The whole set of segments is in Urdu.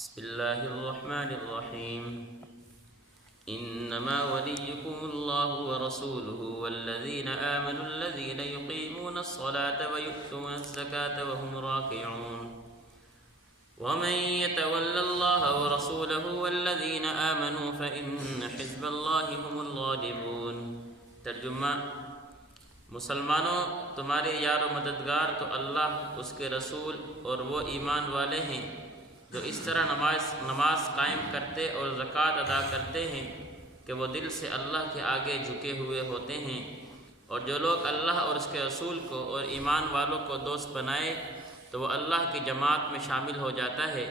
بسم الله الرحمن الرحيم إنما وليكم الله ورسوله والذين آمنوا الذين يقيمون الصلاة ويؤتون الزكاة وهم راكعون ومن يتول الله ورسوله والذين آمنوا فإن حزب الله هم الغالبون۔ ترجمہ: مسلمانوں، تمہارے یار و مددگار تو اللہ، اس کے رسول اور وہ ایمان والے ہیں جو اس طرح نماز قائم کرتے اور زکوٰۃ ادا کرتے ہیں کہ وہ دل سے اللہ کے آگے جھکے ہوئے ہوتے ہیں، اور جو لوگ اللہ اور اس کے رسول کو اور ایمان والوں کو دوست بنائے تو وہ اللہ کی جماعت میں شامل ہو جاتا ہے،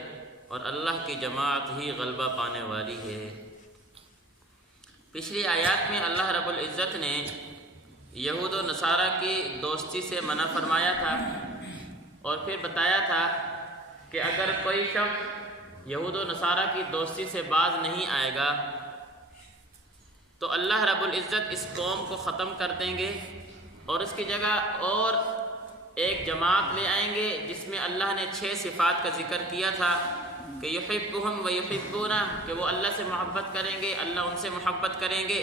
اور اللہ کی جماعت ہی غلبہ پانے والی ہے۔ پچھلی آیات میں اللہ رب العزت نے یہود و نصارہ کی دوستی سے منع فرمایا تھا، اور پھر بتایا تھا کہ اگر کوئی شخص یہود و نصارہ کی دوستی سے باز نہیں آئے گا تو اللہ رب العزت اس قوم کو ختم کر دیں گے، اور اس کی جگہ اور ایک جماعت لے آئیں گے جس میں اللہ نے 6 صفات کا ذکر کیا تھا کہ یحبہم و یحبونہ، کہ وہ اللہ سے محبت کریں گے، اللہ ان سے محبت کریں گے،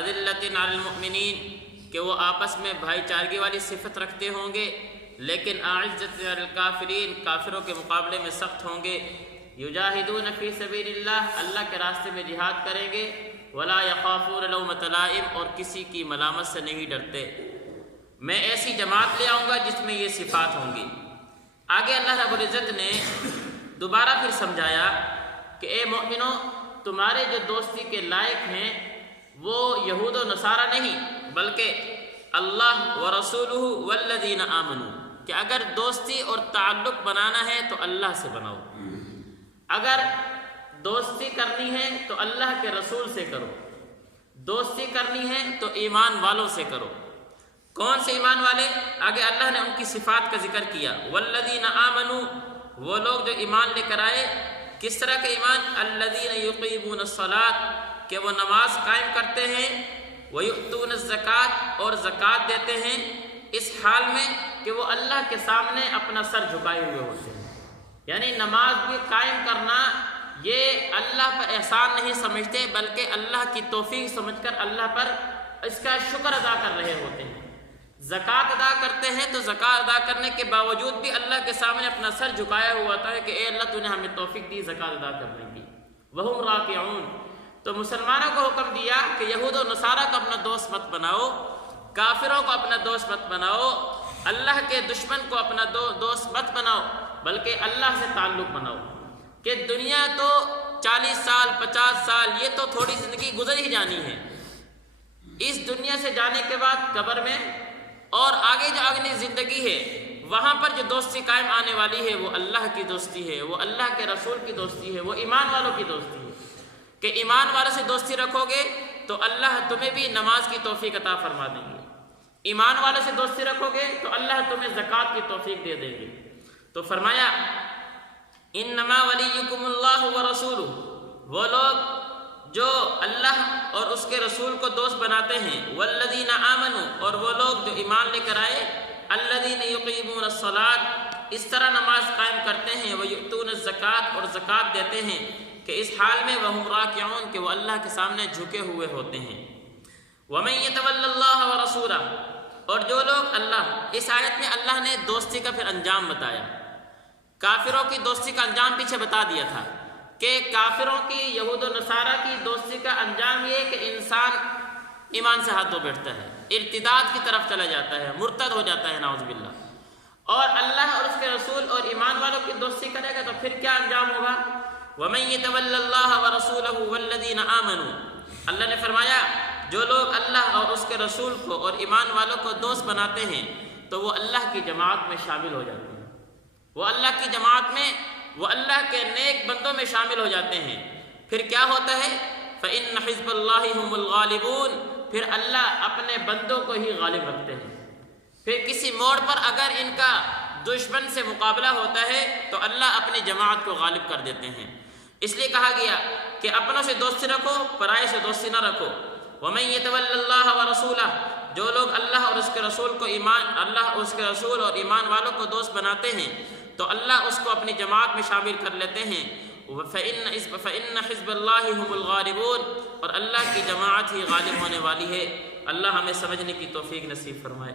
اذلۃ علی المؤمنین، کہ وہ آپس میں بھائی چارگی والی صفت رکھتے ہوں گے، لیکن اعزۃ علی الکافرین، کافروں کے مقابلے میں سخت ہوں گے، یجاہدون فی سبیل اللہ، اللہ کے راستے میں جہاد کریں گے، ولا یخافون لومۃ لائم، اور کسی کی ملامت سے نہیں ڈرتے۔ میں ایسی جماعت لے آؤں گا جس میں یہ صفات ہوں گی۔ آگے اللہ رب العزت نے دوبارہ پھر سمجھایا کہ اے مومنو، تمہارے جو دوستی کے لائق ہیں وہ یہود و نصارہ نہیں بلکہ اللہ ورسولہ والذین آمنوا، کہ اگر دوستی اور تعلق بنانا ہے تو اللہ سے بناؤ، اگر دوستی کرنی ہے تو اللہ کے رسول سے کرو، دوستی کرنی ہے تو ایمان والوں سے کرو۔ کون سے ایمان والے؟ آگے اللہ نے ان کی صفات کا ذکر کیا، والذین آمنوا، وہ لوگ جو ایمان لے کر آئے۔ کس طرح کے ایمان؟ الذین یقیمون الصلاۃ، کہ وہ نماز قائم کرتے ہیں، ویؤتون الزکاۃ، اور زکوٰۃ دیتے ہیں، اس حال میں کہ وہ اللہ کے سامنے اپنا سر جھکائے ہوئے ہوتے ہیں۔ یعنی نماز بھی قائم کرنا یہ اللہ پر احسان نہیں سمجھتے بلکہ اللہ کی توفیق سمجھ کر اللہ پر اس کا شکر ادا کر رہے ہوتے ہیں۔ زکوٰۃ ادا کرتے ہیں تو زکوٰۃ ادا کرنے کے باوجود بھی اللہ کے سامنے اپنا سر جھکایا ہوا ہوتا ہے کہ اے اللہ تو نے ہمیں توفیق دی زکوٰۃ ادا کرنے کی۔ وہم راکعون، تو مسلمانوں کو حکم دیا کہ یہود و نصارہ کو اپنا دوست مت بناؤ، کافروں کو اپنا دوست مت بناؤ، اللہ کے دشمن کو اپنا دوست مت بناؤ، بلکہ اللہ سے تعلق بناؤ۔ کہ دنیا تو 40 سال 50 سال یہ تو تھوڑی زندگی گزر ہی جانی ہے، اس دنیا سے جانے کے بعد قبر میں اور آگے جو اگلی زندگی ہے وہاں پر جو دوستی قائم آنے والی ہے وہ اللہ کی دوستی ہے، وہ اللہ کے رسول کی دوستی ہے، وہ ایمان والوں کی دوستی ہے۔ کہ ایمان والوں سے دوستی رکھو گے تو اللہ تمہیں بھی نماز کی توفیق عطا فرما دیں گے، ایمان والوں سے دوستی رکھو گے تو اللہ تمہیں زکوٰۃ کی توفیق دے دیں گے۔ تو فرمایا انما ولیکم اللہ ورسولہ، وہ لوگ جو اللہ اور اس کے رسول کو دوست بناتے ہیں، والذین آمنوا، اور وہ لوگ جو ایمان لے کر آئے، الذین یقیمون الصلاۃ، اس طرح نماز قائم کرتے ہیں، ویؤتون الزکاۃ، اور زکوٰۃ دیتے ہیں، کہ اس حال میں وہم راکعون، کہ وہ اللہ کے سامنے جھکے ہوئے ہوتے ہیں۔ ومن یتول اللہ ورسولہ، اور جو لوگ اللہ، اس آیت میں اللہ نے دوستی کا پھر انجام بتایا۔ کافروں کی دوستی کا انجام پیچھے بتا دیا تھا کہ کافروں کی، یہود و نصارہ کی دوستی کا انجام یہ کہ انسان ایمان سے ہاتھ دھو بیٹھتا ہے، ارتداد کی طرف چلا جاتا ہے، مرتد ہو جاتا ہے نعوذ باللہ، اور اللہ اور اس کے رسول اور ایمان والوں کی دوستی کرے گا تو پھر کیا انجام ہوگا؟ وَمَن يَتَوَلَّ اللَّهَ وَرَسُولَهُ وَالَّذِينَ آمَنُوا، اللہ نے فرمایا جو لوگ اللہ اور اس کے رسول کو اور ایمان والوں کو دوست بناتے ہیں تو وہ اللہ کی جماعت میں شامل ہو جاتے ہیں، وہ اللہ کی جماعت میں، وہ اللہ کے نیک بندوں میں شامل ہو جاتے ہیں۔ پھر کیا ہوتا ہے؟ فَإِنَّ حِزْبَ اللَّهِ هُمُ الْغَالِبُونَ، پھر اللہ اپنے بندوں کو ہی غالب رکھتے ہیں۔ پھر کسی موڑ پر اگر ان کا دشمن سے مقابلہ ہوتا ہے تو اللہ اپنی جماعت کو غالب کر دیتے ہیں۔ اس لیے کہا گیا کہ اپنوں سے دوستی رکھو، پرائے سے دوستی نہ رکھو۔ وَمَن يَتَوَلَّ اللَّهَ وَرَسُولَهُ، جو لوگ اللہ اور اس کے رسول کو اللہ اور اس کے رسول اور ایمان والوں کو دوست بناتے ہیں تو اللہ اس کو اپنی جماعت میں شامل کر لیتے ہیں۔ فَإِنَّ حِزْبَ اللَّهِ هُمُ الْغَالِبُونَ، اور اللہ کی جماعت ہی غالب ہونے والی ہے۔ اللہ ہمیں سمجھنے کی توفیق نصیب فرمائے۔